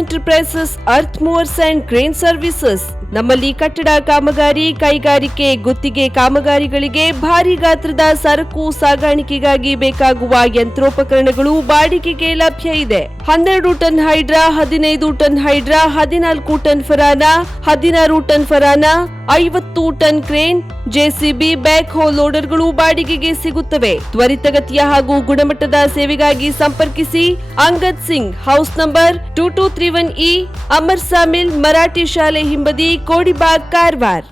Enterprises earth movers and crane services. ನಮ್ಮಲ್ಲಿ ಕಟ್ಟಡ ಕಾಮಗಾರಿ, ಕೈಗಾರಿಕೆ, ಗುತ್ತಿಗೆ ಕಾಮಗಾರಿಗಳಿಗೆ ಭಾರಿ ಗಾತ್ರದ ಸರಕು ಸಾಗಾಣಿಕೆಗಾಗಿ ಬೇಕಾಗುವ ಯಂತ್ರೋಪಕರಣಗಳು ಬಾಡಿಗೆಗೆ ಲಭ್ಯ ಇದೆ. 12 ton hydra, 15 ton hydra, 14 ton Farana, 16 ton Farana, 50 ton crane, JCB, back ಹೋ ಲೋಡರ್ಗಳು ಬಾಡಿಗೆಗೆ ಸಿಗುತ್ತವೆ. ತ್ವರಿತಗತಿಯ ಹಾಗೂ ಗುಣಮಟ್ಟದ ಸೇವೆಗಾಗಿ ಸಂಪರ್ಕಿಸಿ Angad Singh, house number 2231E, Amar sawmill, Marathi ಶಾಲೆ ಹಿಂಬದಿ, ಕೋಡಿಬಾಗ್, ಕಾರವಾರ.